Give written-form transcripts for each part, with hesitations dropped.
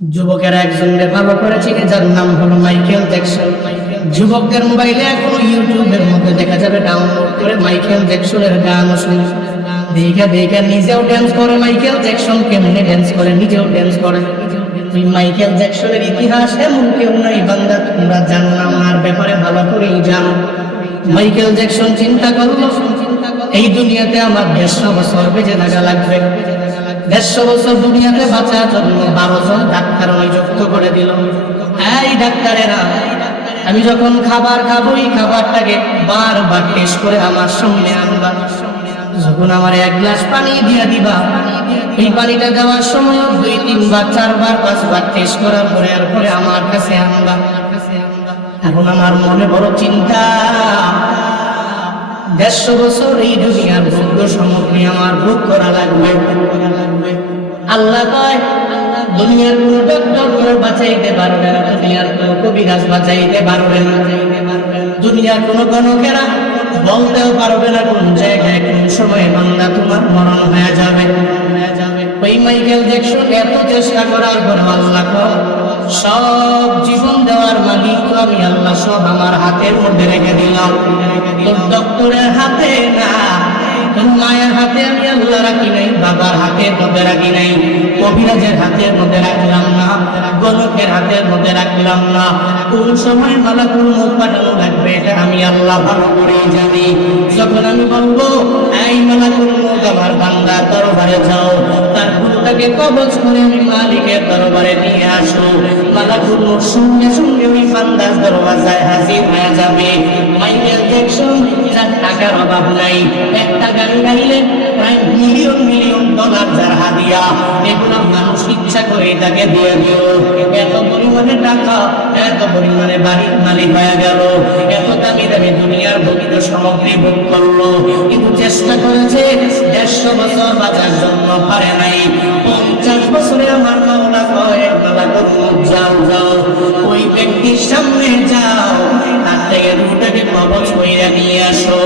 যুবকেরা একজনকে ভালো করে চিনে, যার নাম হলো মাইকেল জ্যাকসন। যুবকদের মোবাইলে এখনো ইউটিউবের মধ্যে দেখা যাবে ডাউনলোড করে মাইকেল জ্যাকসনের গান শুনে দেখা দেখা নিজেও ড্যান্স করে। মাইকেল জ্যাকসন কেমনে ড্যান্স করে, নিজেও ড্যান্স করে। তুই মাইকেল জ্যাকসনের ইতিহাস এমন কেউ নাই বান্দা তোমরা জানো না, ওনার ব্যাপারে ভালো করেই জানো। মাইকেল জ্যাকসন চিন্তা করলো, এই দুনিয়াতে আমার 150 বছর বেঁচে থাকা লাগবে। 150 বছর দুনিয়াতে বাঁচার জন্য 12 জন ডাক্তার নিযুক্ত করে দিল। এই ডাক্তারেরা, আমি যখন খাবার খাবো এই খাবারটাকে বারবার টেস্ট করে আমার সামনে আনবা। যখন আমার 1 গ্লাস পানি দিয়ে দিবা, এই পানিটা দেওয়ার সময় 2, 3 বার, 4 বার, 5 বার টেস্ট করার পরে এরপরে আমার কাছে আনবা। এখন আমার মনে বড় চিন্তা, 150 বছর এই দুনিয়ার ভোগ্য সামগ্রী আমার ভোগ করা লাগবে। আল্লাহ কয়, দুনিয়ার কোন ডক্টর বাঁচাইতে পারবে না, দুনিয়ার কোন কবিরাজ বাঁচাইতে পারবে না, দুনিয়ার কোন গণকেরা বলতেও পারবে না কোন জায়গায় কোন সময় বান্দা তোমার মরণ হয়ে যাবে। ওই মাইকেল জ্যাকসন এত চেষ্টা করার পর আল্লাহ কয়, সব জীবন দেওয়ার মালিক আমি আল্লাহ, সব আমার হাতের মধ্যে রেখে দিলাম। তোর ডক্টরের হাতে না, তোর মায়ের হাতে আমি আল্লাহ রাখি নাই, বাবার হাতের মধ্যে রাখি নাই, কবিরাজের হাতের মধ্যে রাখলাম না, গণকের হাতের মধ্যে রাখলাম না। কোন সময় মালাকুল মউত পাঠানো লাগবে এটা আমি আল্লাহ ভালো করে জানি। যখন আমি বলবো এই মালাকুল মউত আমার বান্দার দরবারে যাও, তার রূহটাকে কবজ করে আমি মালিকের দরবারে নিয়ে আসো, মালাকুল মউত সঙ্গে সঙ্গে ওই বান্দার দরওয়াজায় হাজির হয়ে যাবে। মাইকেল জ্যাকসন যার টাকার অভাব নাই, একটা গাড়ি গাইলে প্রায় মিলিয়ন মিলিয়ন ডলার যার হাদিয়া, এগুলো মানুষ ইচ্ছা করে তাকে দিয়ে দিল। এত পরিমাণে টাকা, এত পরিমাণে বাড়ির মালিক হয়ে গেল, এত দামি দামি দুনিয়ার ভোগিত সামগ্রী ভোগ করলো, কিন্তু চেষ্টা করেছে 150 বছর বাঁচার জন্য পারে নাই। 50 বছরে আমার মাওলা কয়, মালাকুল মউত যাও যাও, ওই ব্যক্তির সামনে যাও, তার থেকে রূহটাকে কবজ কইরা নিয়ে আসো।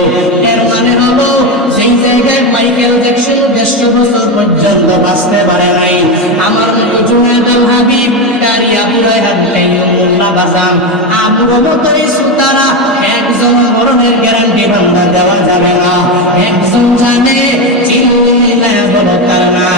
এর মানে হলো সেই জায়গায় মাইকেল জ্যাকসন 150 বছর পর্যন্ত বাঁচতে পারে নাই। আমার মতো জুনায়েদুল হাবিব, কারিয়া পুরাই হাবিবুল্লাহ বাজান, আবু বকর সুতারা একজন মরণের গ্যারান্টি বান্দা দেওয়া যাবে না। একজন জানে চিল্লা বলো তার না,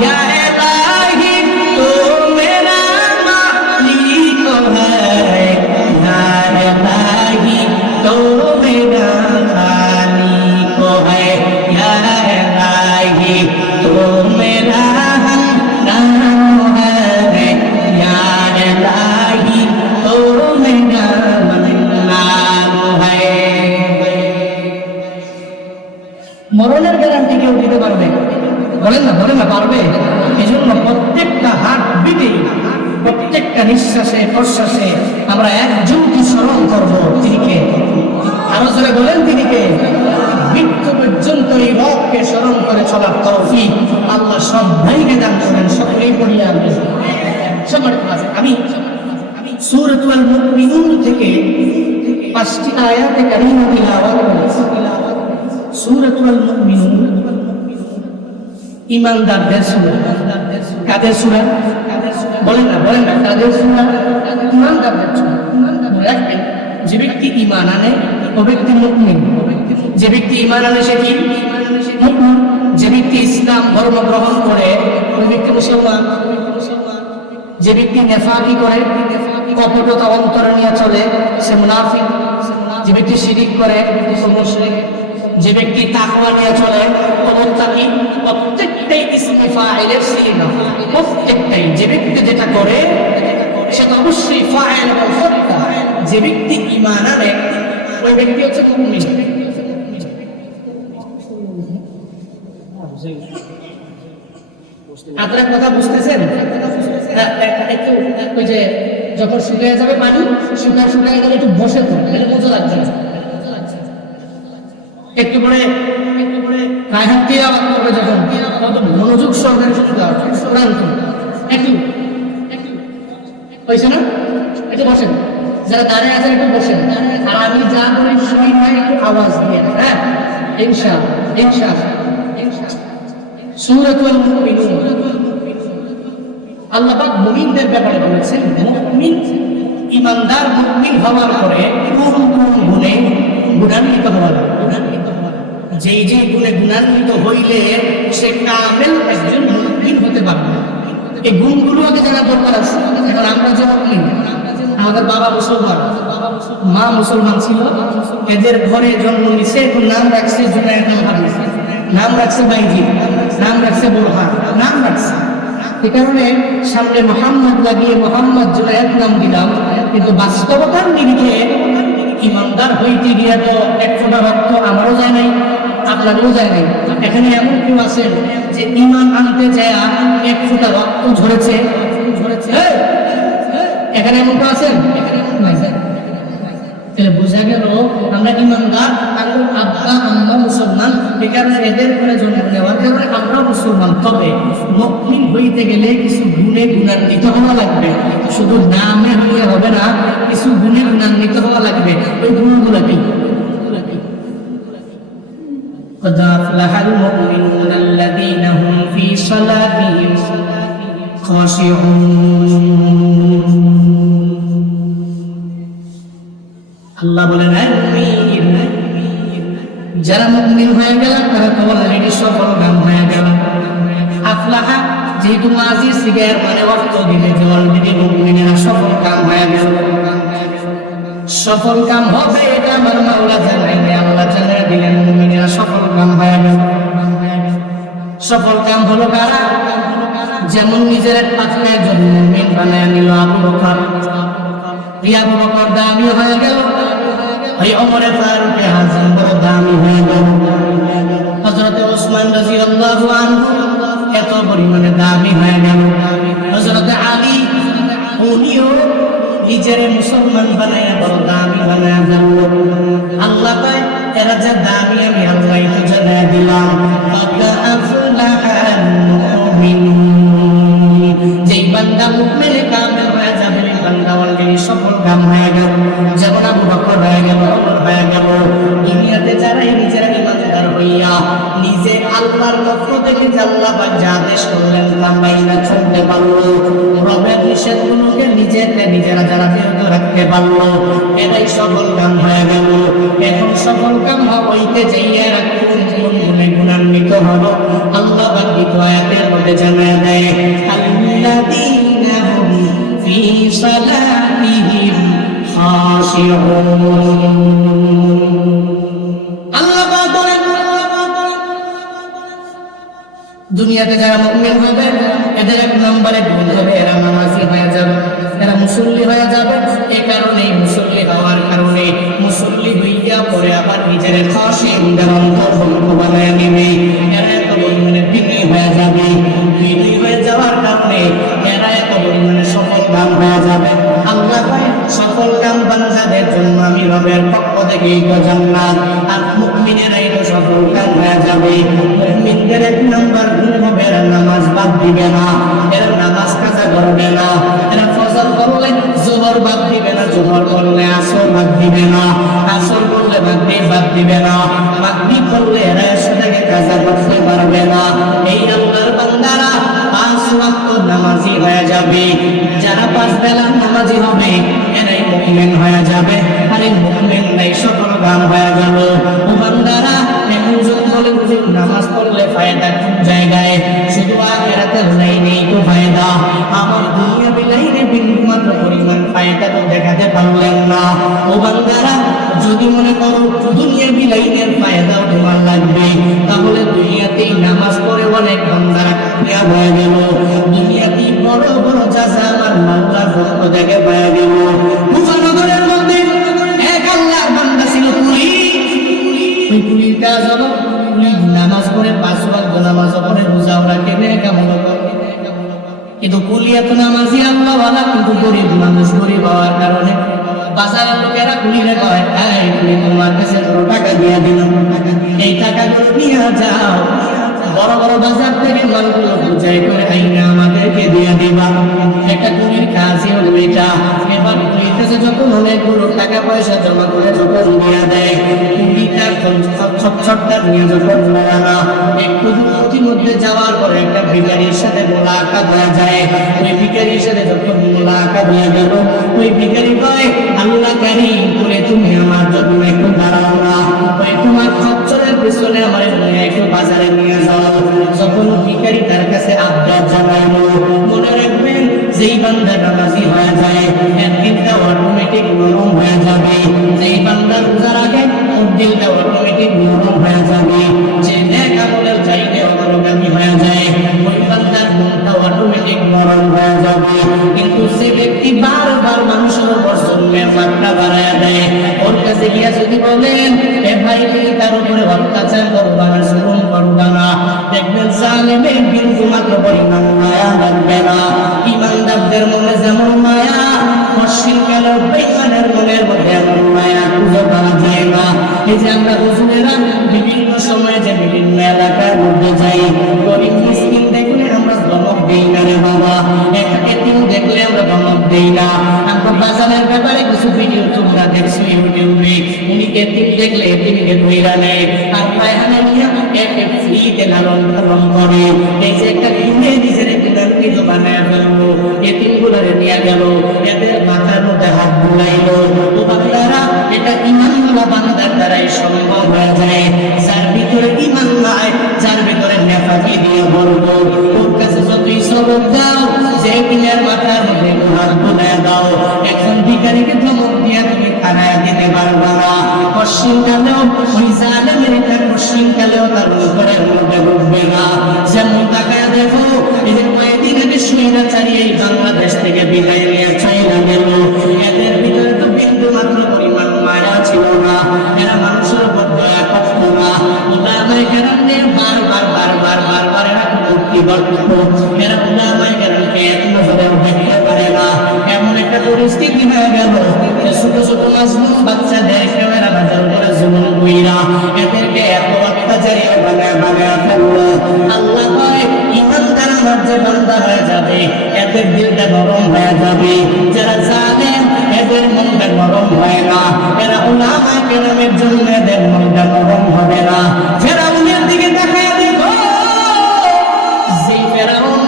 ইয়া ইলাহি তো মেরা মালিক হ্যায়, ইয়া ইলাহি তো মেরা খালিক হ্যায়, ইয়া ইলাহি তো মেরা নাম হ্যায়, ইয়া ইলাহি তো মেরা নাম হ্যায়। মরণের গ্যারান্টি কেউ দিতে পারবে? বলেন না পারবে? এই জন্য প্রত্যেকটা হার্ট বিটেই, প্রত্যেকটা নিঃশ্বাসে প্রশ্বাসে আমরা একজনকে স্মরণ করবো। তিনি কে? আরো জোরে বলেন, তিনি কে? মৃত্যু পর্যন্ত এই রবকে স্মরণ করে চলার তৌফিক আল্লাহ সব ভাইকে দান করেন। সকলেই পড়িয়া আমি সূরাতুল মুমিনুন থেকে 5টি আয়াতে কারিমা তিলাওয়াত করেছি। সূরাতুল মুমিনুন ঈমানদারদের সূরা। কাদের সূরা? বলেন না কাদের সূরা? ঈমানদারদের সূরা। রাখবেন, যে ব্যক্তি ঈমান আনে ও ব্যক্তি মুমিন। যে ব্যক্তি ঈমান আনে সে কি? মুমিন। যে ব্যক্তি ইসলাম ধর্ম গ্রহণ করে ওই ব্যক্তি মুসলমান। যে ব্যক্তি নেফাকি করে, কপটতা অন্তরে নিয়ে চলে, সে মুনাফিক। যে ব্যক্তি শিরিক করে সে মুশরিক। যে ব্যক্তি তাকওয়া নিয়ে চলে ও মুত্তাকি। প্রত্যেকটাই ইসমে ফাইলের সিগা, প্রত্যেকটাই। যে ব্যক্তি যেটা করে সেটা অবশ্যই ফাইল এবং ফতটা। যে ব্যক্তি ঈমান আনে ওই ব্যক্তি হচ্ছে মুমিন। আপনারা কথা বুঝতেছেন? একটু ওই যে যখন শুকিয়ে যাবে পানি, শুকায় গেলে একটু বসে পড়ে, এটা মজা লাগছে না। একটু পরে গায়ে হাত দিয়ে আবার করবে, যখন কত মনোযোগ সহকারে শুনতে হবে একটু হয়েছে না? একটু বসেন, যারা দাঁড়িয়ে আছেন একটু বসেন। আর আমি যা করি সই হয় একটু আওয়াজ দিয়ে, হ্যাঁ ইনশাআল্লাহ। সূরাতুল মুমিনুন আল্লাহ পাক মুমিনদের ব্যাপারে বলেছেন, মুমিন ইমানদার মুমিন হওয়ার পরে কোন কোন গুণে গুণান্বিত হওয়া লাগে, যে গুণে গুণান্বিত হইলে সে কামেল একজন মুমিন হতে পারবে। এই গুণগুলো আগে জানা দরকার আছে। এখন আমরা যে মুমিন, আমাদের বাবা মুসলমান, মা মুসলমান ছিল, এদের ঘরে জন্ম নিছে, এখন নাম রাখছে জুনায়েদ হাবিব, নাম রাখছে বাইজি, নাম রাখছে বোরহান, নাম রাখছে। এই কারণে সামনে মোহাম্মদ লাগিয়ে মোহাম্মদ জুনায়েদ নাম দিলাম, কিন্তু বাস্তবতার নিরিখে ইমানদার হইতে গিয়ে তো এক ফোঁটা রক্ত আমারও যায় নাই, আপনারও যায় নাই। এখানে এমন কেউ আছেন যে ইমান আনতে যায় এক ফোঁটা রক্ত ঝরেছে? এখানে এমন কেউ আছেন? তাহলে বোঝা গেল আমরা ইমানদার, কারণ আব্বা আম্মা মুসলমান, এই কারণে এদের করে জন্ম নেওয়ার কারণে আমরা মুসলমান। তবে মুমিন হইতে গেলে কিছু গুণে গুণান্বিত হওয়া লাগবে, শুধু নামে হইলে হবে না, কিছু গুণে গুণান্বিত হওয়া লাগবে। ওই গুণগুলো কি? قد أفلح المؤمنون الذين هم في صلاتهم خاشعون। আল্লাহ বলেন, যারা মুমিন হয়ে গেল তারা তো অলরেডি সফলকাম হয়ে গেল। আফলাহা যেহেতু মাজি সিগার মানে অর্থ দিলে যে অলরেডি মুমিনেরা সফলকাম হয়ে গেল। সফলকাম হবে এটা আমার মাওলা জানাই, আল্লাহ জানিয়ে দিলেন মুমিনেরা সফলকাম হয়ে গেল। সফলকাম হলো কারা? যেমন নিজের পাথরে একজন মুমিন বানায় নিল আবু বকর, আবু বকর দামি হয়ে গেল। ওই ওমরে ফারুক আযম বড় দামি হয়ে গেল। হযরত ওসমান রাদিয়াল্লাহু আনহু এত পরিমাণে দামি হয়ে গেল। হযরত আলী উনিও নিজের মুসলমান বানায়া বড় দামি বানায়া গেল। আল্লাহ পায় এরা যা দামি আমি আল্লাহ তো জানায়া দিলাম। যেই বান্দা মুমিন কামেল হয়ে যাবে, বান্দা অলরেডি সফল কাম হয়ে গেল। যেমন আবু বকর হয়ে গেল, ওমর হয়ে গেল। দুনিয়াতে যারা নিজেরা ইমানদার হইয়া নিজে আল্লাহর পক্ষ থেকে আল্লাহ পাক যা আদেশ করলেন তা মাইনা চলতে পারলো, রবের নিষেধগুলোকে নিজেরা যারা বিরত রাখতে পারলো, এরাই সফল কাম হয়ে গেল। এখন সফল কাম হইতে যাইয়া গুণে গুণান্বিত হলো। আল্লাহ পাক দ্বিতীয় আয়াতের মধ্যে জানায় দেয়, আল্লাযীনা হুম ফি সালাতিহিম খাশিউন। আল্লাহ পাক বলেন, দুনিয়াতে যারা মুমিন হবে এদের এক নম্বরে গুণ হবে এরা নামাজি হয়ে যাবে, এরা মুসল্লি হয়ে যাবে। এই কারণে মুসল্লি হওয়ার কারণে মুসল্লি হইয়া পরে আবার নিজের খাশিউনদের অন্তর্ভুক্ত বানায় নেবে। এরা এত পরিমাণে বিনয়ী হয়ে যাবে, বিনয়ী হয়ে যাওয়ার কারণে এরা এত পরিমাণে সফল কাম হয়ে যাবে। আল্লাহ পায় সফল কাম বান্দাদের জন্য আমি রবের পক্ষ থেকে জান্নাত, আর মুমিনেরাই তো সফল কাম হয়ে যাবে। মুমিনদের এক নম্বর গুণ হবে এরা নামাজ বাদ দিবে না, এরা নামাজ কাজা করবে না, এরা ফজর পড়লে যোহর বাদ দিবে না, যোহর পড়লে আসর বাদ দিবে না, আসর পড়লে মাগরিব বাদ দিবে না, মাগরিব পড়লে এরা সেটাকে কাজা করতে পারবে না। এই আল্লাহর বান্দারা পাঁচ ওয়াক্ত নামাজি হয়ে যাবে। যারা পাঁচ বেলা নামাজি হবে এরাই মুমিন হয়ে যাবে। আর এই মুমিন নাই সফল কাম হয়ে গেল। ও বান্দারা এখন যদি বলেন যে নামাজ পড়লে ফায়দা কোন জায়গায়? শুধু আখিরাতে নেই তো ফায়দা, আমার দুনিয়া বিলাইনে বিন্দুমাত্র পরিমাণ ফায়দা তো দেখাতে পারলেন না। ও বান্দারা যদি মনে করো দুনিয়া বিলাইনের ফায়দা তোমার লাগবে, তাহলে দুনিয়াতেই নামাজ পড়ে অনেক বান্দারা কামিয়াব হয়ে গেল। দুনিয়াতেই বড় বড় জাযা আমার মাওলার পক্ষ থেকে পেয়ে গেল। মুজানগরের মধ্যে এক আল্লাহর বান্দা ছিল কুলি। ওই কুলির কাজ হলো নামাজ পড়ে পাঁচ ওয়াক্ত নামাজ পড়ে রোজাও রাখে, নেক আমল করে। কিন্তু কুলি এত নামাজি আল্লাহওয়ালা, কিন্তু গরিব মানুষ, গরিব হওয়ার কারণে বাজারের লোকেরা কুলিরে কয়, এই কুলি তোমার কাছে টাকা দিয়ে দিলাম, এই টাকাগুলো নিয়ে যাও, বড় বড় বাজার থেকে মালগুলো বুঝাই করে আইনা আমাদেরকে দিয়ে দিবা। একটা কুলির কাজই হলো এটা। এবার কুলির কাছে যখন অনেকগুলো টাকা পয়সা জমা করে যখন নিয়ে দেয়, কুলিটা ছটটা নিয়ে যখন না একটু মধ্যে যাওয়ার পরে একটা ভিখারির সাথে মোলাকাত হয়ে যায়। ওই ভিখারির সাথে যখন মোলাকাত হয়ে গেল, ওই ভিখারি কয়, আল্লাহ কারীম বলে তুমি আমার জন্য একটু দাঁড়াও না, ওই তোমার খচ্চরের পিছনে আমার একটু বাজারে নিয়ে যাও। যখন ভিখারি তার কাছে আবদার জানাইলো, মনে রাখবেন যেই বান্দা নামাজি হয়ে যায় এর দিলটা অটোমেটিক নরম হয়ে যাবে। যেই বান্দা রোজা রাখে ওর দিলটা অটোমেটিক নরম হয়ে যাবে। যে নেক আমলের চাইতে অগ্রগামী হয়ে যায় ওই বান্দার মনটা অটোমেটিক নরম হয়ে যাবে। কিন্তু যে ব্যক্তি বারবার মানুষের উপর জুলমের মাত্রা বাড়ায় দেয়, ওর কাছে গিয়া যদি বলেন এ ভাই তুমি তার উপরে অত্যাচার করবা না, জুলুম করবা না, দেখবেন জালেমের বিন্দু মাত্র পরিমাণ মায়া লাগবে না। ইমানদারদের মনে যেমন মায়া, মুশরিকের বেঈমানের মনের মধ্যে এমন মায়া খুঁজে পাওয়া যায় না। এই যে আমরা হুজুরেরা বিভিন্ন সময়ে যে বিভিন্ন এলাকার মধ্যে যাই, গরিব মিসকিন দেখলে আমরা ধমক দেই না রে বাবা, এতিম দেখলে আমরা ধমক দেই না। আমরা বাজারের ব্যাপারে কিছু ভিডিও তোমরা দেখছি ইউটিউবে, উনি এতিম দেখলে এতিমকে ধইরা নেয় আর পায়খানা নিয়ে একে ফ্রিতে লালন পালন করে। এই যে একটা কিনে নিজের কিনে বানায় ফেলবো, এতিমগুলোরে নিয়ে গেল, এদের মাথার মধ্যে হাত বুলাইলো। ও বান্দারা, এটা ঈমানওয়ালা বান্দার দ্বারাই সম্ভব হয়ে যায়। যার ভিতরে ঈমান নাই, যার ভিতরে নেফাকি দিয়ে বলবো, ওর কাছে যতই সবক দাও, যে কিনার মাথার মধ্যে হাত বুলায় দাও, একজন ভিখারিকে ধমক দিয়ে তুমি খানায় দিতে পারবা না। পশ্চিমকালেও ওই জালেমের একটা পশ্চিমকালেও তার উপরের মধ্যে ঢুকবে না। যেমন তাকায় দেখো, এই যে কয়েকদিন আগে স্বৈরাচারী এই বাংলাদেশ থেকে বিদায় নিয়ে চাইনা গেল, এদের ভিতরে তো বিন্দু মাত্র পরিমাণ মায়া ছিল না, এরা মানুষের উপর দয়া করত না। উলামায়ে কেরামদের বারবার এরা মুক্তি করত, এরা উলামায়ে কেরামকে এত নজরে দেখতে পারে না। এমন একটা পরিস্থিতি হয়ে গেল, ছোট ছোট মাজলুম বাচ্চাদেরকে এরা বাজার করে জুলুম কইরা এদেরকে এত অত্যাচারী বানায় ফেললো। আল্লাহ কয় ঈমানদার আমার যে বান্দা হয়ে যাবে, এদের দিলটা নরম হয়ে যাবে। যারা জালেম এদের মনটা নরম হয় না, এরা উলামায়ে কেরামের জন্য এদের মনটা নরম হবে না। যারা উনার দিকে তাকায় দেখো, যে ফেরাউন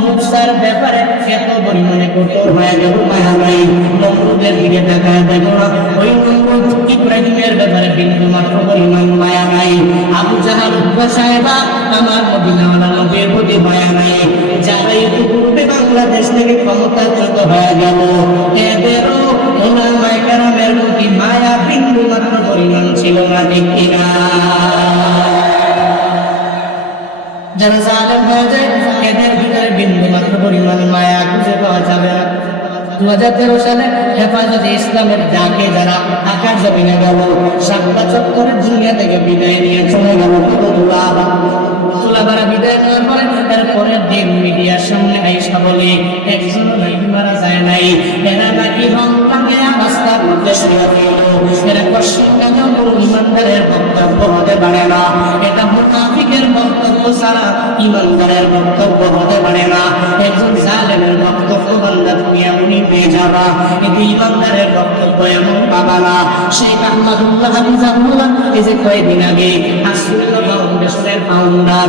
মুসার ব্যাপারে এত পরিমাণে কঠোর হয়ে গেল, মায়া নাই। নমরুদের দিকে তাকায় দেখো, ওই নমরুদ ইব্রাহিমের ব্যাপারে বিন্দু মাত্র পরিমাণ মায়া নাই। আবু জাহাল উতবা সাহেবা আমার মদিনাওয়ালা নবীর প্রতি মায়া নাই। যারা ইতিপূর্বে বাংলাদেশ থেকে ক্ষমতাচ্যুত হয়ে গেল, এদেরও উলামায়ে কেরামের প্রতি মায়া বিন্দু মাত্র পরিমাণ ছিল না, ঠিক কিনা? যারা জালেম হয়ে যায়, এদের ভিতরে বিন্দু মাত্র পরিমাণ মায়া খুঁজে পাওয়া যাবে না। 2013 সালে হেফাজতে ইসলামের ডাকে যারা ঢাকার জমিনে গেল, শাপলা চত্বরে দুনিয়া থেকে বিদায় নিয়ে চলে গেল তুলাবারা বিদায় নেওয়ার পরে এরপরের দিন মিডিয়ার সামনে আইসা বলে একজন নাকি মারা যায় নাই, এরা নাকি রং টাঙ্গায়া রাস্তার মধ্যে শুয়ে রইল। এরা পশ্চিমকালেও কোনো ইমানদারের বক্তব্য হতে পারে না, এটা মুনাফিকের বক্তব্য ছাড়া ইমানদারের বক্তব্য হতে পারে না। একজন জালেমের বক্তব্য বান্দা তুমি এমনই পেয়ে যাবা, কিন্তু ইমানদারের বক্তব্য এমন পাবা না। শেখ আহমদুল্লাহ হাফিজাহুল্লাহ এই যে কয়েকদিন আগে আসুল্লাহ ফাউন্ডেশনের ফাউন্ডার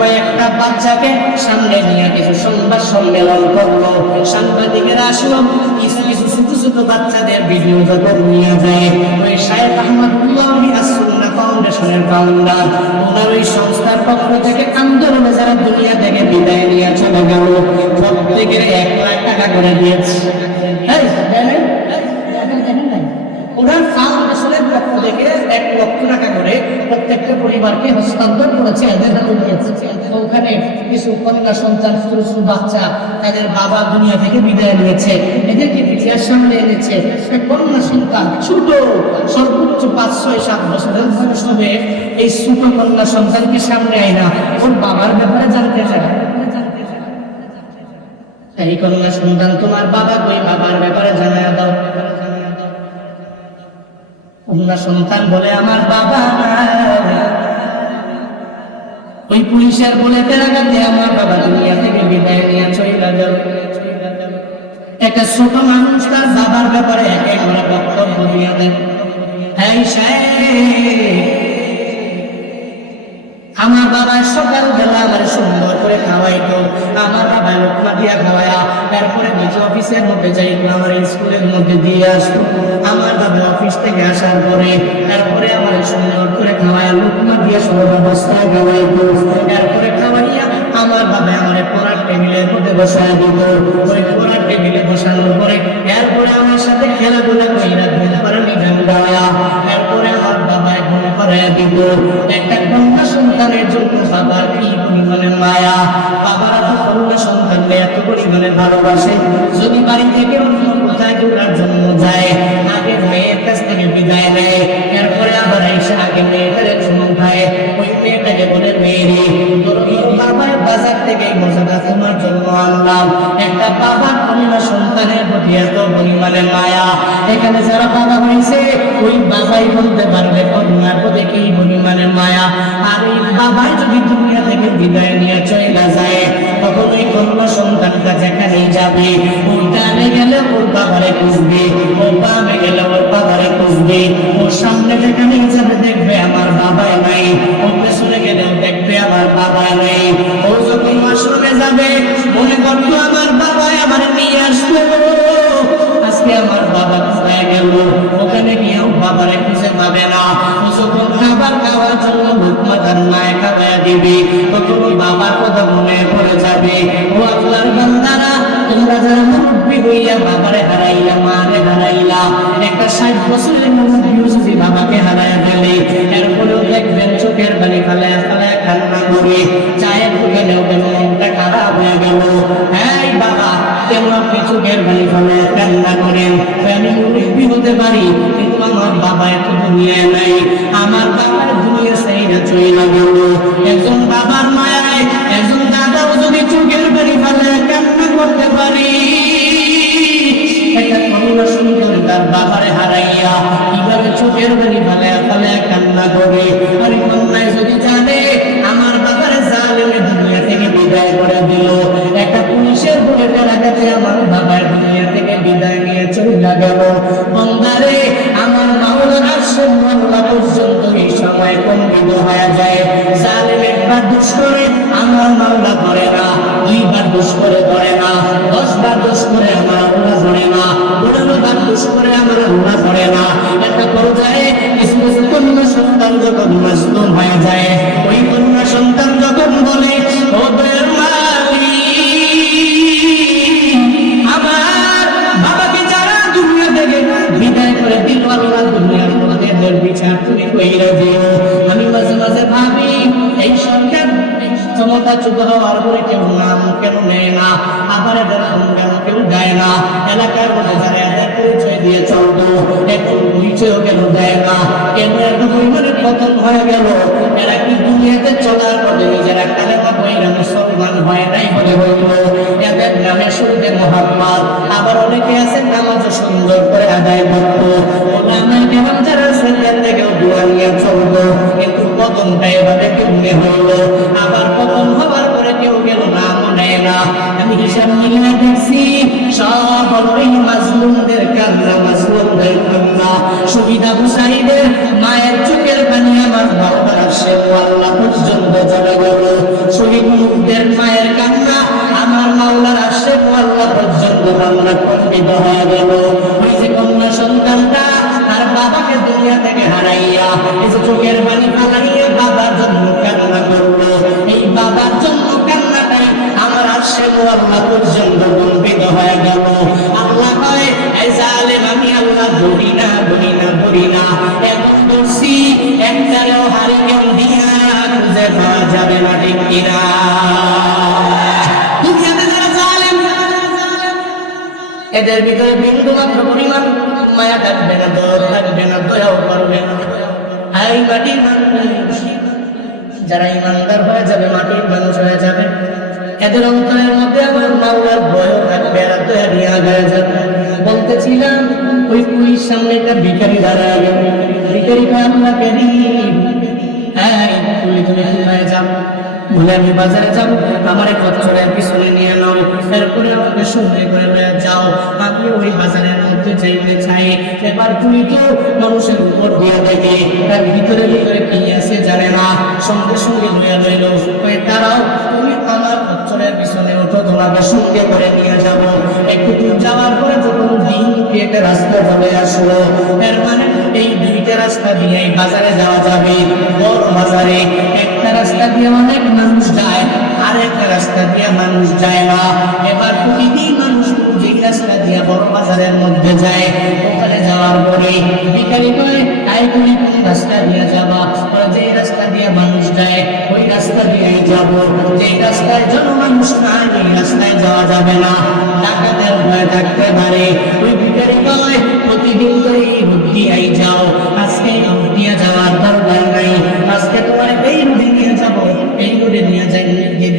কয়েকটা বাচ্চাকে সামনে নিয়ে কিছু সংবাদ সম্মেলন করলো। সাংবাদিকেরা আসলো, কিছু ছোট ছোট বাচ্চাদের ভিডিও যখন নিয়ে যায়, ওই শেখ আহমদুল্লাহ আসুল্লাহ ফাউন্ডেশনের ফাউন্ডার, ওনার ওই সংস্থার পক্ষ থেকে আন্দোলনে যারা দুনিয়া থেকে বিদায় নিয়ে চলে গেল, প্রত্যেকের 1 লাখ টাকা করে দিয়েছে। ওনার ফাউন্ডেশনের পক্ষ থেকে 1 লক্ষ টাকা করে প্রত্যেকটা পরিবারকে হস্তান্তর করেছে, এদের হাতে দিয়েছে। ওখানে কিছু কন্যা সন্তান, ছোট বাচ্চা, তাদের বাবা দুনিয়া থেকে বিদায় নিয়েছে, এদেরকে পিঠিয়ার সামনে এনেছে। কন্যা সন্তান ছোট, সর্বোচ্চ 5-6-7 বছরের বয়স হবে, এই ছোট কন্যা সন্তানকে সামনে আইনা ওর বাবার ব্যাপারে জানতে চায়। এই কন্যা সন্তান, তোমার বাবা কই, বাবার ব্যাপারে জানায় দাও। কন্যা সন্তান বলে আমার বাবা ওই পুলিশের বলে তেরাগাতে আমার বাবা দুনিয়া থেকে বিদায় নিয়ে চলে গেল। একটা ছোট মানুষ তার বাবার ব্যাপারে এক বক্তব্য দিয়ে দেন, এই সাহেব আমার বাবা সকালবেলা আমার সুন্দর করে খাওয়াইতো, আমার বাবা লোকমা দিয়া খাওয়ায়া তারপরে নিজে অফিসের মধ্যে যাইতো, আমার স্কুলের মধ্যে দিয়ে আসতো। আমার বাবা অফিস থেকে আসার পরে তারপরে আমার সুন্দর করে খাওয়ায়া লোকমা দিয়া সব অবস্থায় খাওয়াইতো। তারপরে খাওয়াইয়া আমার বাবা আমার পড়ার টেবিলের মধ্যে বসায় দিত। ওই পড়ার টেবিলে বসানোর পরে এরপরে আমার সাথে খেলাধুলা কইরা ঘুম পাড়ানি গান গাওয়া। এরপরে আমার বাবা ঘুম পাড়াইয়া দিত। একটা কন্যা সন্তানের জন্য বাবার কি পরিমাণে মায়া, বাবারা তো কন্যা সন্তানকে এত পরিমাণে ভালোবাসে। যদি বাড়ি থেকে অন্য কোথায় ঘোরার জন্য যায়, আগে মেয়ের কাছ থেকে বিদায় নেয়, এরপরে আবার এসে আগে মেয়েটারে চুমু খায়। ওই মেয়েটাকে বলে মেয়েরে তোর বাবার বাজার থেকে এই মশাটা তোমার জন্য আনলাম। একটা বাবার কন্যা সন্তানের প্রতি এত পরিমাণে মায়া। এখানে যারা বাবা হয়েছে ওই বাবাই বলতে পারবে কন্যার প্রতি কি পরিমাণে মায়া। আর এই বাবাই যদি দুনিয়া থেকে বিদায় নিয়ে চলে যায়, তখন ওই কন্যা সন্তানটা যেখানেই যাবে, ওই ডানে গেলে ওর বাবারে খুঁজবে, ও বামে গেলে ওর বাবারে খুঁজবে। ওর সামনে যেখানেই যাবে দেখবে আমার বাবাই নাই, ও পেছনে গেলেও দেখবে আমার বাবাই নাই। ও যখন আশ্রমে যাবে মনে করতো আমার বাবাই আমার নিয়ে আসতো, আজকে আমার বাবা কোথায় গেল, ওখানে গিয়েও বাবারে খুঁজে পাবে না। ও যখন খাবার খাওয়ার জন্য লোকমা তার মায়ে খাওয়াইয়া দিবে, তখন বাবার কথা মনে পড়ে যাবে। ও আল্লাহর বান্দারা, তোমরা যারা মুরব্বী হইয়া বাবারে হারাইলা, মারে হারাইলা, একটা 60 বছরের মুরব্বীও যদি বাবাকে হারাইয়া ফেলে, এরপরেও দেখবেন চোখের পানি ফালায়া ফালায়া কান্না করে, চায়ের দোকানেও কেন মনটা খারাপ হয়ে গেল। হ্যাঁ বাবা, কেন আপনি চোখের পানি ফালায়া কান্না করেন? আমি মুরব্বী হতে পারি, কিন্তু আমার বাবা এত দুনিয়ায় নাই। আমার বাবার দুনিয়া সেইটা চলে গেল। একজন বাবার মায়ায় একজন দাদাও যদি চোখের পানি ফালায়া কান্না করতে পারি, একটা কন্যা সুন্দর তার বাবারে হারাইয়া কিভাবে চোখের পানি ফালায়া ফালায়া কান্না করে। আর কন্যায় যদি জানে আমার বাবারে জালেমে দুনিয়া থেকে বিদায় করে দিল, একটা পুলিশের বুলেটের আঘাতে আমার বাবার দুনিয়া থেকে বিদায় নিয়ে চলে গেল। বন্দারে, আমার মাওলার আশ্রম মাওলা পর্যন্ত এই সময় কম্পিত হয়ে যায়। জালেম একবার দোষ করে আমার মাওলা ধরে না, 2 বার দোষ করে ধরে না, 10 বার দোষ করে আমার আল্লাহ ধরে না, 15 বার দোষ করে আমার আল্লাহ ধরে না। একটা পর্যায়ে কিছু কিছু কন্যা সন্তান যখন মাসুম হয়ে যায়, ওই কন্যা সন্তান যখন বলে ও দয়ার মালিক, আমার বাবাকে যারা দুনিয়া থেকে বিদায় করে দিল, আল্লাহ দুনিয়ার মধ্যে এদের বিচার তুমি কইরা দিও। আমি মাঝে মাঝে ভাবি এই সরকার ক্ষমতাচ্যুত হওয়ার পরে কেউ নাম কেন নেয় না, আবার এদের কেন কেউ দেয় না, এলাকার মধ্যে যারা এদের পরিচয় দিয়ে চলতো এখন পরিচয়ও কেন দেয় না, কেন এত পরিমাণে পতন হয়ে গেল? এরা কি দুনিয়াতে চলার পথে নিজেরা কালেমা কইরা মুসলমান হয় নাই বলে হইল? এদের নামে শুরুতে মোহাম্মদ, আবার অনেকে আছে নামাজও সুন্দর করে আদায় করত, ওলামায়ে কেরাম যারা ছিলেন থেকেও দোয়া নিয়ে চলতো, কিন্তু পতনটা এভাবে কেমনে হইল? আবার পতন হওয়ার পরে কেউ কেউ নামও নেয় না। আমি হিসাব মিলিয়ে দেখছি সব হলো এই মাজলুমদের কান্না, মাজলুমদের কান্না। সুবিধা বুসাইদের মায়ের চোখের পানি আমার বাবার আসে আল্লাহ পর্যন্ত চলে গেল। শহীদ মুখদের মায়ের কান্না আমার মাওলার আসে আল্লাহ পর্যন্ত কান্না কম্পিত হয়ে গেল। ওই যে কন্যা সন্তানটা তার বাবাকে দুনিয়া থেকে হারাইয়া এই যে চোখের পানি ফালাইয়া বাবার জন্য কান্না করলো, এই বাবার জন্য কান্নাটাই আমার আসে আল্লাহ পর্যন্ত কম্পিত হয়ে গেল। আল্লাহ কয় এই জালেম আমি আল্লাহ বলি না বলি না বলি না, এখন বলছি একটারেও হারিকেন দিয়া খুঁজে পাওয়া যাবে না, ঠিক কিনা? দুনিয়াতে যারা জালেম এদের ভিতরে বিন্দু মাত্র পরিমাণ মায়া থাকবে না, দরদ থাকবে না, দয়াও করবে না। আর এই মাটির মানুষ যারা ইমানদার হয়ে যাবে, মাটির মানুষ হয়ে যাবে, এদের অন্তরের মধ্যে আমার মাওলার ভয় থাকবে, এরা দয়া নিয়ে আগায় যাবে। বলতেছিলাম ওই পুলিশ সামনে একটা ভিখারি দাঁড়ায় গেল, ভিখারি আল্লাহ কারীম, হ্যাঁ পুলিশ তুমি কোথায় যাও? বলে আমি বাজারে যাব, আমার খচ্চরের পিছনে নিয়ে নাও, এরপরে আমাকে সঙ্গে করে নিয়ে যাও, আমি ওই বাজারের মধ্যে যাইতে চাই। এবার তুমি তো মানুষের উপর দিয়ে দেখে তার ভিতরে ভিতরে কি আছে জানে না, সঙ্গে সঙ্গে লইয়া লইল ওই তারাও তুমি আমার খচ্চরের পিছনে ওঠো, তোমাকে সঙ্গে করে নিয়ে যাব। একটু দূর যাওয়ার পরে যখন দিন একটা রাস্তা চলে আসলো, এর মানে এই দুইটা রাস্তা দিয়ে বাজারে যাওয়া যাবে। বড় বাজারে একটা রাস্তা দিয়ে অনেক মানুষ যায়, আর একটা রাস্তা দিয়ে মানুষ যায় না। এবার প্রতিদিন মানুষ যেই রাস্তা দিয়ে বড় বাজারের মধ্যে যায়, ওখানে যাওয়ার পরে ভিখারি কয় তাই তুমি কোন রাস্তা দিয়ে যাবা? যে রাস্তা দিয়ে মানুষ যায় ওই রাস্তা দিয়ে যাব, যে রাস্তায় জনমানুষ নাই ওই রাস্তায় যাওয়া যাবে না, ডাকাতের ভয় থাকতে পারে। ওই ভিখারি কয় প্রতিদিন তো এই রোড দিয়েই যাও, আজকে এই রোড দিয়ে যাওয়ার দরকার নাই, আজকে তোমার এই রোডে নিয়ে যাব, এই রোডে নিয়ে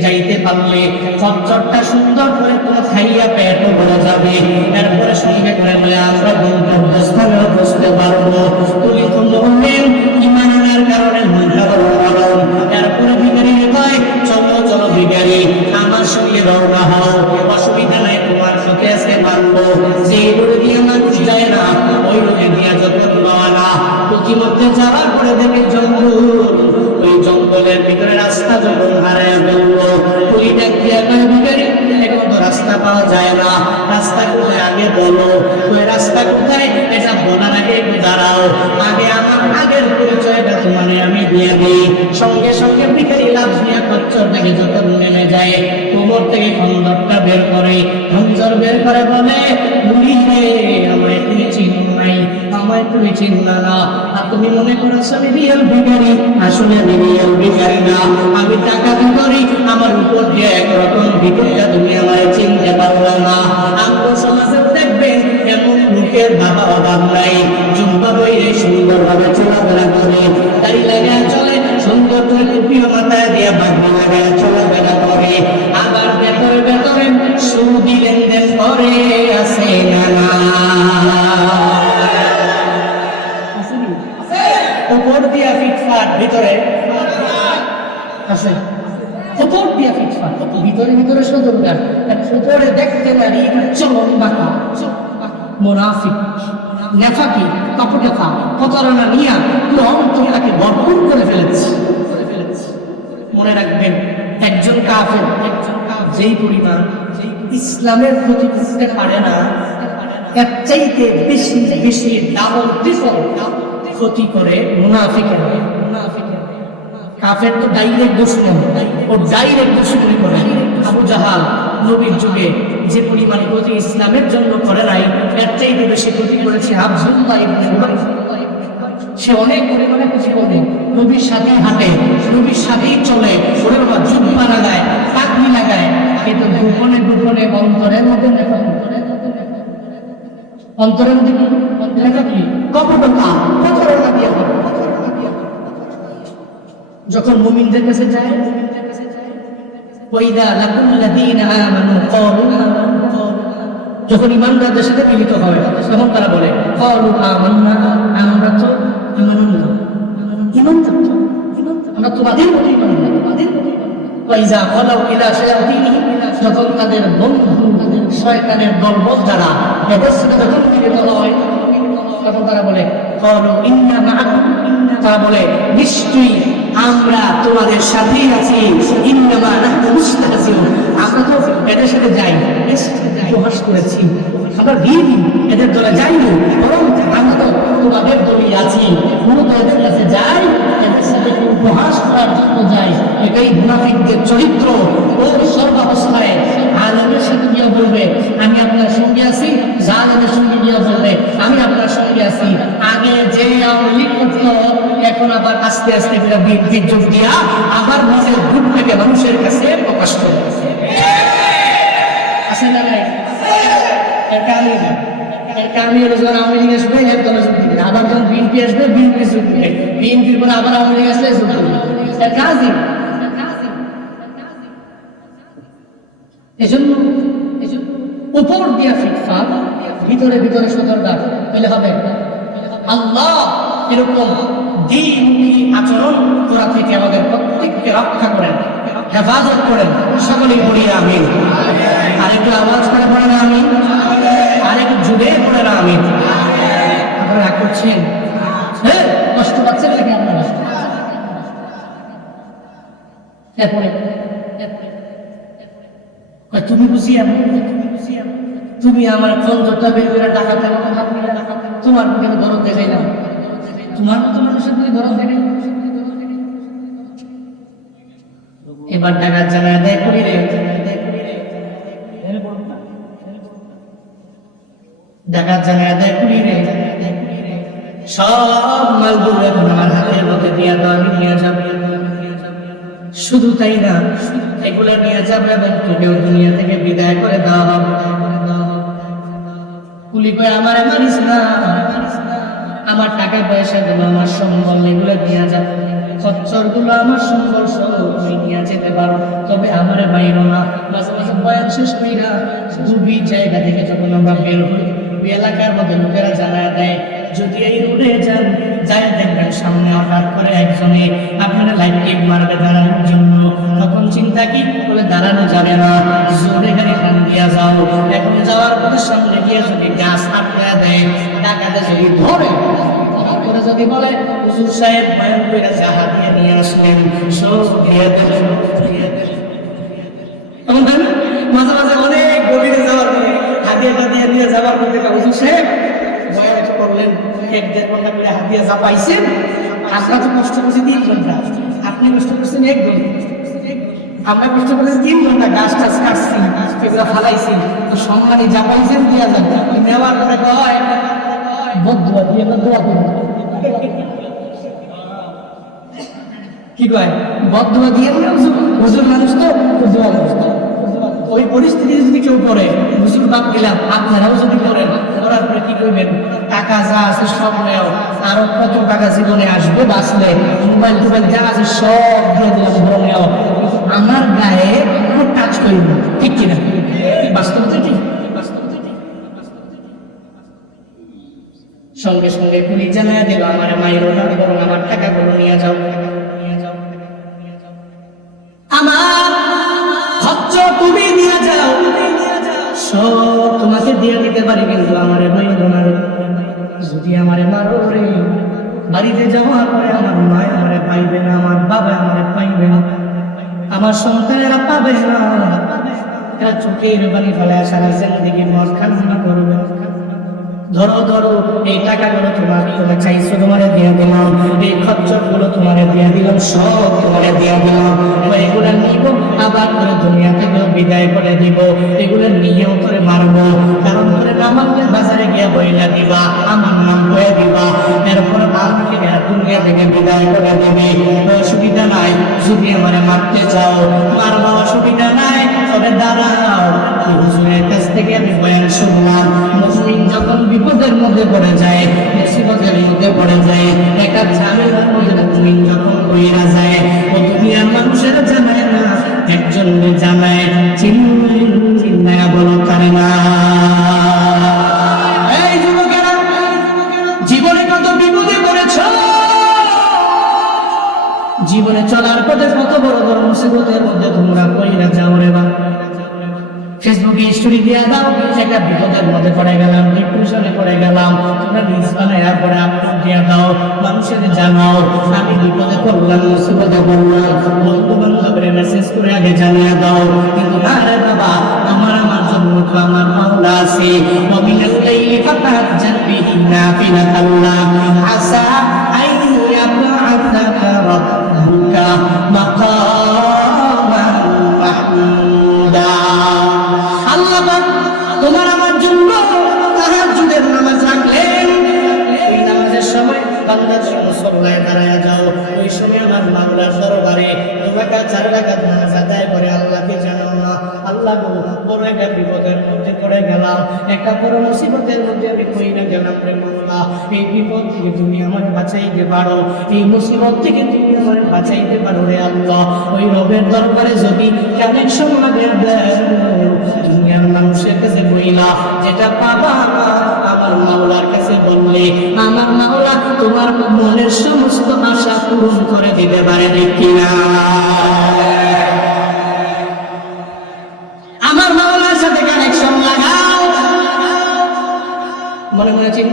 যাইতে পারলে খচ্চরটা সুন্দর করে তোমার খাইয়া পেটও ভরে যাবে। এরপরে সঙ্গে করে বলে আমরা গন্তব্যস্থলেও বসতে পারবো। তুমি তো মুমিন, ঈমান আনার কারণে মনটা বড় নরম। এরপরে ভিখারি কয় চলো চলো ভিখারি, আমার সঙ্গে রওনা হও, অসুবিধা নাই, তোমার সাথে আজকে পারবো। যে রোডে দিয়ে মানুষ যায় না ওই রোডে দিয়ে যখন রওনা, প্রতিমধ্যে যাওয়ার পরে দেখে জঙ্গল, ওই জঙ্গলের ভিতরে রাস্তা যখন হারায় ফেললো, ওই ব্যক্তি একবার ভিখারি এখন তো রাস্তা পাওয়া যায় না, রাস্তা কোথায় আগে বলো, ওই রাস্তা কোথায় এটা বলার আগে একটু দাঁড়াও, আগে আমার আগের পরিচয়টা তোমার আমি দিয়ে দিই। সঙ্গে সঙ্গে ভিখারি লাফ দিয়ে খচ্চর থেকে যখন নেমে যায়, কোমর থেকে খঞ্জরটা বের করে, খঞ্জর বের করে বলে বুড়ি হে আমায় তুমি চিনো নাই, আমায় তুমি চিনলা না, আর তুমি মনে করেছো আমি রিয়েল ভিখারি, আসলে আমি রিয়েল ভিখারি না, আমি টাকা ভিখারি, আমার উপর দিয়ে একরকম ভিখারিটা তুমি আমায় চিনতে পারবে না। আমরা সমাজে দেখবে এমন লোকের বাবা অভাব নাই, জুম্বা বইরে সুন্দরভাবে চলাফেরা করে, দাড়ি লাগায় চলে, সুন্দর করে টুপিও মাথায় দিয়ে বাগনি লাগায় চলাফেরা করে, আবার ভেতরে ভেতরে সুদি লেনদেন করে আছে না উপর দিয়া ফিটফাট, ভিতরে আছে উপর দিয়া ফিটফাট, ভিতরে ভিতরে সদরকার, উপরে দেখতে নারী চলন বাঁকা, মুনাফিক, নেফাকি, কপটতা, প্রতারণা নিয়ে পুরো অন্তরটাকে ভরপুর করে ফেলেছে। মনে রাখবেন একজন কাফের যেই পরিমাণ ইসলামের ক্ষতি করতে পারে না, এর চাইতে বেশি বেশি ডাবল ট্রিপল ক্ষতি করে মুনাফিকের। কাফের তো ডাইরেক্ট দোষ নেই, ও ডাইরেক্ট দোষী করে। আবু জাহাল নবীর যুগে যে পরিমাণ ক্ষতি ইসলামের জন্য করে নাই, এর চাইতে বেশি ক্ষতি করেছে আব্দুল্লাহ ইবনে উবাই। সে অনেক পরিমাণে ক্ষতি করে, নবীর সাথে হাঁটে, নবীর সাথেই চলে, ওরে বাবা জুব্বা লাগায়, পাগড়ি লাগায়, কিন্তু গোপনে গোপনে অন্তরের মধ্যে অন্তরের মধ্যে কি কপটতা, প্রতারণা দিয়ে করে। যখন মুমিনদের কাছে যায়, ওয়াইদা লাকুল্লাযীনা আমানু ক্বালু, যখন ঈমানদারদের সাথে মিলিত হয় তখন তারা বলে ক্বালু আমান্না, আমরা তো ঈমানদার, আমরা তোমাদের মতো ঈমানদার। ওয়াইজা ক্বালাউ ইলা শায়াতিনিহিম, যখন তাদের বন্ধু শয়তানের দলবল যারা এদের সাথে যখন মিলিত হয় তখন তারা বলে ক্বালু ইন্না মাআকুম, তারা বলে নিশ্চয়ই আমরা তোমাদের সাথেই আছি, ইন্নামা নাহনু মুস্তাহজিউন, আমরা তো এদের সাথে যাই, উপহাস করেছি, আমরা দিইনি এদের দলে যাইনি, বরং আমরা তো তোমাদের দলেই আছি, মূলত এদের কাছে যাই, এদের সাথে উপহাস করার জন্য যাই। এটাই মুনাফিকদের চরিত্র। ও সর্বাবস্থায় আলেমের সাথে গিয়ে বলবে আমি আপনার সঙ্গে আছি, জালেমের সঙ্গে গিয়ে বলবে আমি আপনার সঙ্গে আছি। আগে যে আওয়ামী লীগ করতো, এখন আবার আস্তে আস্তে বিএনপির যোগ দিয়া আবার নিজের গ্রুপ থেকে মানুষের কাছে প্রকাশ করে। আছে না নাই? এর কারণে রোজগার আওয়ামী লীগ আসবে, এর দলে যোগ দিবে, আবার যখন বিএনপি আসবে বিএনপি যোগ দিবে, বিএনপির পরে আবার আওয়ামী লীগ আসলে যোগ দিবে। এর কাজই এজন্য উপর দিয়া ফিটফাট, ভিতরে ভিতরে সতর্কতা হইলে হবে। আল্লাহ এরকম দ্বিমুখী আচরণ করা থেকে আমাদের প্রত্যেককে রক্ষা করেন। হেফাজত করেন। সকলেই পড়ি আমিন। আরেকটু আওয়াজ করে পড়েন আমিন। আরেকটু জুড়ে পড়েন আমিন। আপনারা রাগ করছেন? হ্যাঁ, কষ্ট পাচ্ছেন নাকি আপনারা? তুমি বুঝি তুমি আমার খঞ্জরটা বের করে টাকাতে তোমার কেন দরদ দেখাইলাম? তোমার মতো মানুষের দিকে দরদ দেখাই। এবার টাকার জানা আদায় করি রে, টাকার জানা আদায় করি রে। সব মালগুলো এখন আমার হাতের মধ্যে দিয়া দাও, আমি নিয়ে যাবো। শুধু তাই না, এগুলো নিয়ে যাবে এবং তোকেও দুনিয়া থেকে বিদায় করে দেওয়া হবে। কুলি কয় আমারে মারিস না, আমার টাকা পয়সা গুলো, আমার সম্বল, এগুলো নিয়ে যাবে। খচ্চর গুলো আমার সম্বল সহ তুমি নিয়ে যেতে পারো, তবে আমারে বাইরো না। মাঝে মাঝে বয়ান শেষ কইরা দুবি জায়গা থেকে যখন আমরা বের হই, এলাকার মধ্যে লোকেরা জানায় দেয়, যদি এই রোডে যান যাই দেখবেন সামনে হঠাৎ করে একজনে আপনারা লাইট টিপ মারবে দাঁড়ানোর জন্য। তখন চিন্তা কি বলে দাঁড়ানো যাবে না, জোরে গাড়ি টান দিয়া যাও। এখন যাওয়ার পরে সামনে গিয়ে যদি গাছ আটকে দেয়, ডাকাতে যদি ধরে, করে যদি বলে হুজুর সাহেব বয়ান কইরা যাহা দিয়ে নিয়ে আসলেন সব দিয়ে দেন। তখন মাঝে মাঝে অনেক গভীরে যাওয়ার পরে হাদিয়াটা দিয়ে নিয়ে যাওয়ার পর দেখা হুজুর সাহেব বয়ান করলেন, 1-1.5 ঘন্টা করে হাদিয়া যা পাইছেন, আমরা তো কষ্ট করছি 3 ঘন্টা, আপনি কষ্ট করছেন 1 ঘন্টা, আমরা কষ্ট করেছি 3 ঘন্টা, গাছ টাছ কাটছি, এগুলো ফালাইছি, তো সম্মানী যা পাইছেন দিয়া যান। নেওয়ার পরে কয় বদুয়া দিয়ে দোয়া করুন। কি কয় বদুয়া দিয়ে হুজুর মানুষ তো দোয়া করুন। ওই পরিস্থিতি যদি কেউ পড়ে, হুজুর বাপ দিলাম, আপনারাও যদি করেন, করার পরে কি করবেন? টাকা যা আছে সব নেও, আরো কত টাকা জীবনে আসবে বাঁচলে, মোবাইল টোবাইল যা আছে সব দিয়ে দিলাম, ধরে নেও, আমার গায়ে কোনো টাচ করিব। ঠিক কিনা? বাস্তব তো ঠিক। সঙ্গে সঙ্গে পুলিশ জানায় দেব, আমার মায়েরও না, বরং আমার টাকাগুলো নিয়ে যাও। আমার খরচ তুমি নিয়ে যাও, সব তোমাকে দিয়ে দিতে পারি, কিন্তু আমারে মাইরো না রে। যদি আমারে মারো রে, বাড়িতে যাওয়ার পরে আমার মা আমারে পাইবে না, আমার বাবা আমারে পাইবে না, আমার সন্তানেরা পাবে না, এরা চোখের পানি ফেলে সারা জিন্দেগি মদ খানা করবে। ধরো ধরো, এই টাকাগুলো তুমি চাইছো, তোমারে দিয়ে দিলাম, এই খরচগুলো তোমারে দিয়ে দিলাম, সব তোমারে দিয়ে দিলাম। এগুলো নিব, আবার করে দুনিয়া থেকে বিদায় করে দিব, এগুলো নিয়েও করে মারবো, কারণ করে আমাকে বাজারে গিয়ে বইলা দিবা, আমার নাম বয়ে দিবা, এরপর আমাকে দুনিয়া থেকে বিদায় করে দিবে। অসুবিধা নাই, যদি আমারে মারতে চাও মারবা, অসুবিধা নাই, তবে দাঁড়াও, হুজুরের কাছ থেকে আমি বয়ান শুনলাম, মুসলিম যখন বিপদের মধ্যে পড়ে যায়, মুসিবতের মধ্যে পড়ে যায়, একটা ঝামেলার মধ্যে মুমিন যখন কইরা যায়, ও দুনিয়ার মানুষেরা জানায় না, একজন জানায়, চিন্নায়া বলো তারে না। এই যুবকেরা, জীবনে কত বিপদে পড়েছ, জীবনে চলার পথে কত বড় বড় মুসিবতের মধ্যে তোমরা কইরা যাও রে বা। ফেসবুকে স্টোরি দিয়ে দাও, একটা বিপদের মধ্যে পড়ে গেলাম, ডিপ্রেশনে পড়ে গেলাম, তোমরা রিলস বানাইয়া পরে আপলোড দিয়ে দাও, মানুষের জানাও আমি বিপদে পড়লাম, মুসিবতে পড়লাম, বন্ধু বান্ধবের মেসেজ করে আগে জানিয়ে দাও। কিন্তু আরে বাবা, আমার জন্য তো আমার মাওলা আছে, ওয়ামিনাল লাইলি ফাতাহাজ্জাত বিহি নাফিলাতান লাক আসা আন ইয়াবআসাকা রাব্বুকা মাকামান মাহমুদা। তোমার আমার জন্য তাহাজ্জুদের নামাজ রাখলেন, ওই নামাজের সময় বান্দার জন্য সরলায় দাঁড়ায়া যাও, ওই সময় আমার মাওলার দরবারে 2 রাকাত 4 রাকাত নামাজ আদায় করে আল্লাহকে জানাও না, আল্লাহ গো বড় একটা বিপদের মধ্যে পড়ে গেলাম, একটা বড় মুসিবতের মধ্যে আমি কইরা গেলাম রে মাওলা, এই বিপদ থেকে তুমি আমাকে বাঁচাইতে পারো, এই মুসিবত থেকে তুমি আমাকে বাঁচাইতে পারো রে আল্লাহ। ওই রবের দরবারে যদি কানেকশন লাগে দুনিয়ার মানুষের কাছে বইলা, যেটা পাবা আমার মাওলার কাছে বললে, আমার মাওলা তোমার মনের সমস্ত আশা পূরণ করে দিতে পারে, ঠিক কিনা?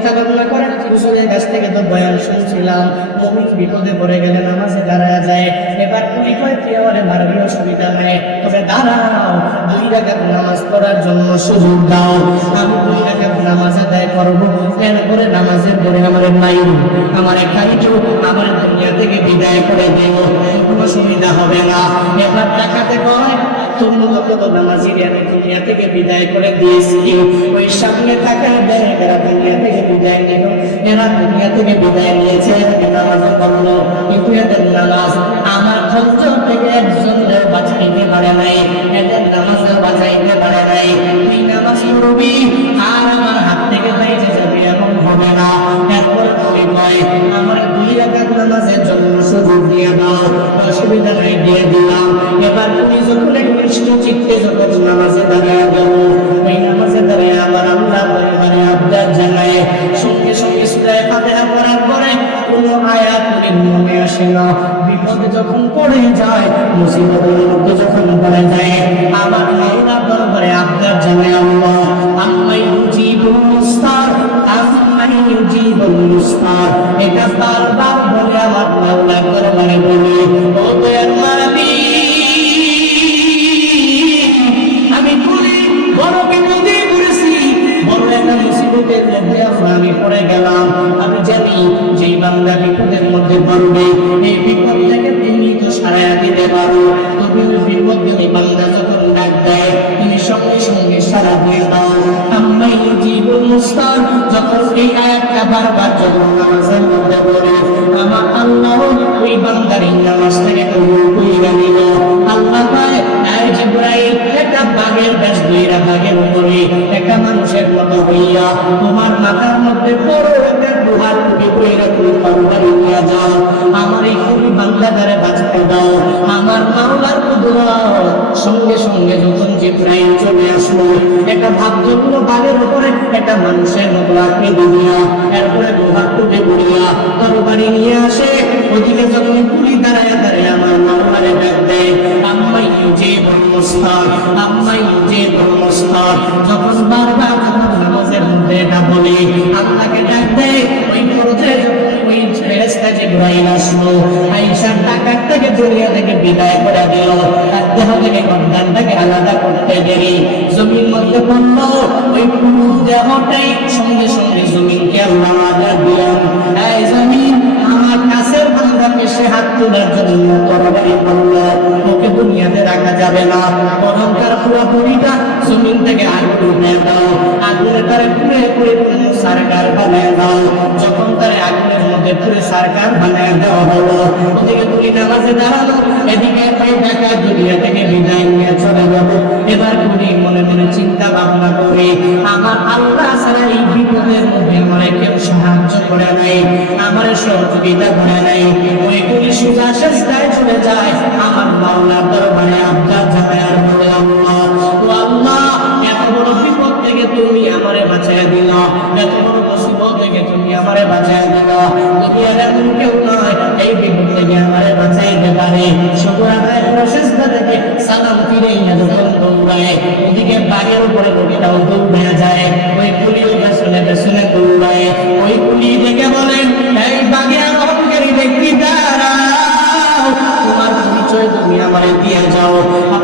চিন্তা ভাবনা করে হুজুরের কাছ থেকে তো বয়ান শুনছিলাম, মুমিন বিপদে পড়ে গেলে নামাজে দাঁড়ায় যায়। এবার তুমি কয় তুই আমারে মারবি, অসুবিধা নাই, তবে দাঁড়াও 2 রাকাত নামাজ পড়ার জন্য সুযোগ দাও, আমি 2 রাকাত নামাজ আদায় করবো, এরপরে নামাজের পরে আমারে মাইরু, আমারে খাইটু, আমার দুনিয়া থেকে বিদায় করে দেব, কোনো সুবিধা হবে না। এবার টাকাতে কয় তুমি কত নামাজি আমি দুনিয়া থেকে বিদায় করে দিয়েছি, ওই সামনে টাকা দেয় এরা দুনিয়া থেকে বিদায় নিল, এরা দুনিয়া থেকে বিদায় নিয়েছে, নামাজ পড়লো, কিন্তু এদের নামাজ আমার ধৈর্য থেকে একজনের বাঁচাইতে পারে নাই, এদের নামাজের বাঁচাইতে পারে নাই। তুই নামাজ পড়বি আর আমার হাত থেকে যাইতে যাবে এমন হবে না। এরপর তুমি কয় আমার 2 রাকাত নামাজের জন্য সুযোগ দিয়ে দাও, অসুবিধা নাই, দিয়ে দিলাম। এবার তুমি যখন একনিষ্ঠ চিত্তে যখন নামাজে দাঁড়ায় গেল, ওই নামাজে দাঁড়িয়ে আবার আল্লাহ পরিবারে আবদার জানায়, সঙ্গে সঙ্গে সূরা ফাতিহা পড়ার পরে কোনো আয়াত মনে আসে না। বিপদে যখন পড়ে যায়, মুসিবতের মধ্যে যখন পড়ে যায়, আবার আল্লাহ দরবারে আবদার জানায়, আল্লাহ আম্মাই ইউজিবুল মুস্তার, আম্মাই ইউজিবুল মুস্তার, এটা বারবার বলে আমার আল্লাহ দরবারে বলে, ও দয়ার মালিক, আমি বড় বিপদে পড়েছি, বড় একটা মুসিবতের মধ্যে আমি পড়ে গেলাম। আমি জানি যেই বান্দা বিপদের মধ্যে পড়বে, এই বিপদ থেকে তুমি তো সারাইয়া দিতে পারো। তুমি বিপদ দিলে বান্দা যখন ডাক দেয়, তুমি সঙ্গে সঙ্গে সারা দিয়ে দাও। আম্মাই ইউজিবুল মুস্তার, যখন এই আয়াতটা বারবার যখন নামাজের মধ্যে পড়ে, আমার আল্লাহ ওই বান্দার এই নামাজ থেকে কবুল কইরা নিল। আল্লাহ পায় এই জিবরাইল একটা বাঘের বেশ ধইরা বাঘের উপরে একটা মানুষের মতো হইয়া তোমার মাথার মধ্যে বড় একটা লোহার টুপি কইরা তুমি তরবারি নিয়ে যাও, আমার এই কুলি বান্দাদারে বাঁচতে দাও। আমার মাওলার কুদরত, সঙ্গে সঙ্গে যখন জিবরাইল চলে আসলো, একটা ভাবযুক্ত বাঘের উপরে একটা মানুষের মতো আকৃতি দিয়া, এরপরে লোহার টুপি পরিয়া তরবারি নিয়ে আসে। ওদিকে যখন কুলি দাঁড়ায় দাঁড়ায় আমার মাওলারে ডাক দেয়, আম্মাই ইউজিবুল মুস্তার, আম্মাই ইউজিবুল মুস্তার, যখন বারবার যখন নামাজের মধ্যে এটা বলে আল্লাহকে ডাক দেয়, ওই পর্যায়ে যখন ওই ফেরেশতা জিবরাইল আসলো, আয়েশার টাকার থেকে দুনিয়া থেকে বিদায় করে দিল, তার দেহ থেকে গর্দানটাকে আলাদা করতে দেরি জমির মধ্যে পড়লো, ওই পুরো দেহটাই সঙ্গে সঙ্গে জমিনকে আল্লাহ আজাদ দিলেন, এই জমিন আমার কাছের বান্দাকে সে হাত তোলার জন্য তরবারি করলো, ওকে দুনিয়াতে রাখা যাবে না, বরং তার পুরো বডিটা জমিন থেকে আগুন উঠে দাও, আগুনে তারে পুড়ে পুড়ে পুড়ে সরকার বানায় দাও। যখন তারে আগুনের মধ্যে পুড়ে সরকার বানায় দেওয়া হলো, ওদিকে পুরি নামাজে দাঁড়ালো, এদিকে ওই টাকা দুনিয়া থেকে বিদায় নিয়ে চলে গেল। এবার পুরি মনে মনে চিন্তা ভাবনা করে, আমার আল্লাহ ছাড়া এই বিপদের মধ্যে আমার কেউ সাহায্য করে নাই, আমার সহযোগিতা করে নাই। ওই পুরি সোজা শেষটায় চলে যায়, আমার মাওলার দরবারে আবদার জানায় আর বলে, আল্লাহ ও আল্লাহ, এত বড় বিপদ থেকে তুমি আমারে বাঁচায় দিল, এত বড় মুসিবত থেকে তুমি আমারে বাঁচায় দিল, দুনিয়ার এমন কেউ নয় এই বিপদ থেকে আমারে বাঁচাইতে পারে। শুকর আদায় করে শেষটা থেকে সালাম ফিরে যখন দৌড়ায়, ওদিকে বাঘের উপরে বডিটাও দৌড়ে যায়, ওই পুলিও পেছনে পেছনে দৌড়ায়। ওই পুলি দেখে বলেন, এই বাঘের অহংকারী ব্যক্তি দাঁড়াও, তোমার পরিচয় তুমি আমারে দিয়ে যাও।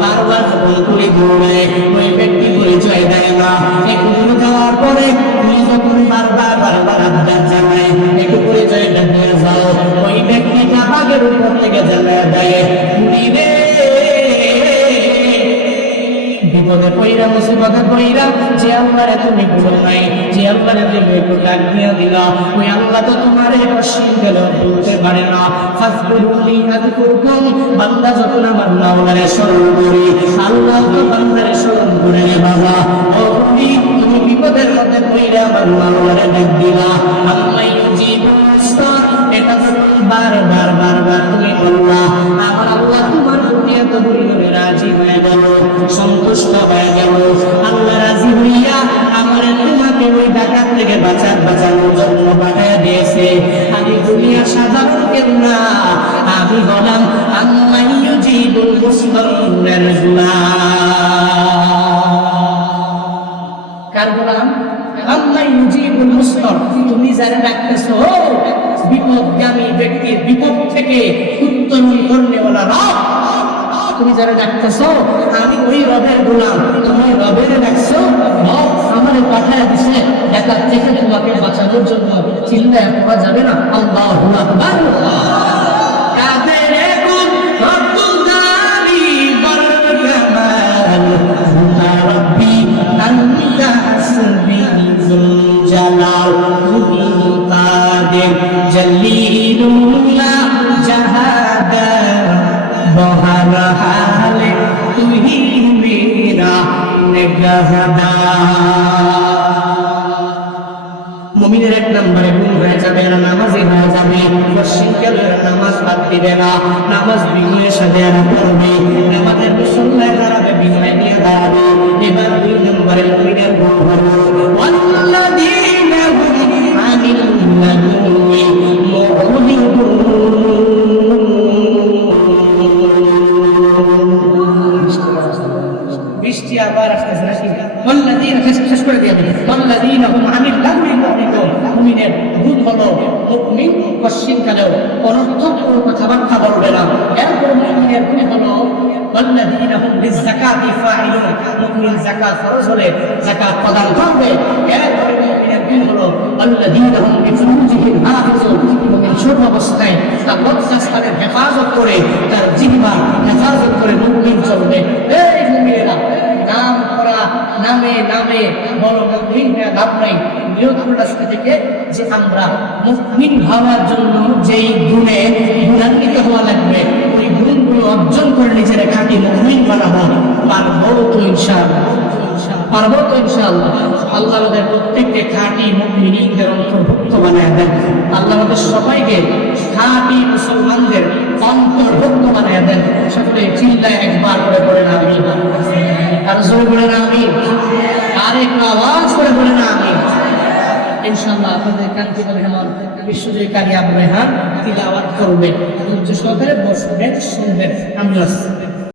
বারবার যখন পুলি দৌড়ায়, ওই ব্যক্তি পরিচয় দেয় না। একটু দূরে যাওয়ার পরে পুলি যখন বারবার বারবার আবদার জানায়, একটু পরিচয়টা দিয়ে যাও, ওই ব্যক্তিটা বাঘের উপর থেকে জানায় দেয়, পুলি রে বিপদে পইরা মুসিবতে পইরা যে আল্লাহরে তুমি ভুলো নাই, যে আল্লাহরে তুমি একটু ডাক দিয়ে দিলা, ওই আল্লাহ তো তোমারে অস্বীকার গেলেও ভুলতে পারে না। ফাজকুরুনি আযকুরকুম, বান্দা যখন আমার মাওলারে স্মরণ করি, আল্লাহ তো বান্দারে স্মরণ করে রে বাবা। ও তুমি বিপদের মধ্যে পইরা আমার মাওলারে ডাক দিলা, আম্মাই ইউজিবুল মুস্তার, এটা যখন বারবার বারবার তুমি বললা, আমার আল্লাহ তোমার প্রতি এত পরিমাণে রাজি হয়ে গেল, সন্তুষ্ট হয়ে গেল। আল্লাহ রাজি হইয়া আমার তোমাকে ওই ডাকাত থেকে বাঁচানোর জন্য পাঠিয়ে দিয়েছে। আমি দুনিয়া সাধারণ কেউ না, আমি হলাম আম্মাই ইউজিবুল মুস্তার। কার গোলাম? আল্লাহ ইউজিবুল মুস্তার, তুমি যারা ডাকতেছো বিপদগামী ব্যক্তির বিপদ থেকে উত্তরণ করনেওয়ালা রব, তুমি যারা ডাকতেছো আমি ওই রবের গোলাম, তুমি রবের ডাকছো, রব আমারে পাঠায় দিছে একা থেকে তোমাকে বাঁচানোর জন্য। চিল্লায় পড়া যাবে না আল্লাহু আকবার। কাদের গুণ রব্বুল জালালি ওয়াল কামাল, রাব্বি আনতা হাসবি যুল জালাল, তুমি কাদের জলিলুল্লাহ জাহাদা বহর হালে, তুহি মেরা নিগাহদার। মুমিনের এক নম্বরে গুণ হয়ে যাবে, এরা নামাজি হয়ে যাবে, পশ্চিমকাল এরা নামাজ বাদ দিবে না, নামাজ বিনয়ের সাথে এরা পড়বে, নামাজের মুসল্লায় দাঁড়াবে, বিনয় নিয়ে দাঁড়াবে। এবার দুই নম্বরে মুমিনের গুণ হলো ওয়াল্লাযীনা হুম আনিল লাগুই মুরিদুন। বৃষ্টি আবার আসতেছে নাকি? ওয়াল্লাযীনা শেষ করে দিয়ে দিই, ওয়াল্লাযীনা হুম আনিল লাগুই মুরিদুন। মুমিনের গুণ হলো মুমিন পশ্চিমকালেও অনর্থক কোনো কথাবার্তা বলবে না। এরপর মুমিনের গুণ হলো ওয়াল্লাযীনা হুম লিয-যাকাতি ফাইলুন, মুমিন যাকাত ফরজ হলে যাকাত প্রদান করবে। এরপর মুমিনের গুণ হলো ওয়াল্লাযীনা হুম লিফুরুজিহিম হাফিজুন, মুমিন সব অবস্থায় তার লজ্জাস্থানের হেফাজত করে, তার জিহ্বা হেফাজত করে মুমিন চলবে। এই মুমিনেরা, নাম করা নামে নামে বড় মুমিন লাভ নাই। নিয়ত রাস্তা থেকে যে আমরা মুমিন হওয়ার জন্য যেই গুণে গুণান্বিত হওয়া লাগবে, ওই গুণগুলো অর্জন করে নিজেরা খাঁটি মুমিন বানাবো। পারবো তো ইনশাআল্লাহ, পারবো তো ইনশাআল্লাহ। আল্লাহ আমাদের প্রত্যেককে খাঁটি মুমিনদের অন্তর্ভুক্ত বানায় দেন। আল্লাহ আমাদের সবাইকে খাঁটি মুসলমানদের অন্তর্ভুক্ত বানায় দেন। সকলে চিল্লায় একবার করে বলেন আমিন, আর জোরে বলেন আমিন, আর একটু আওয়াজ করে বলেন আমিন। ইনশাআল্লাহ আপনাদের কান্তিপুর হেমন বিশ্বজয়ী কারি আবু রেহান তিলাওয়াত করবে। সহকারে বসবেন, শুনবেন। আমি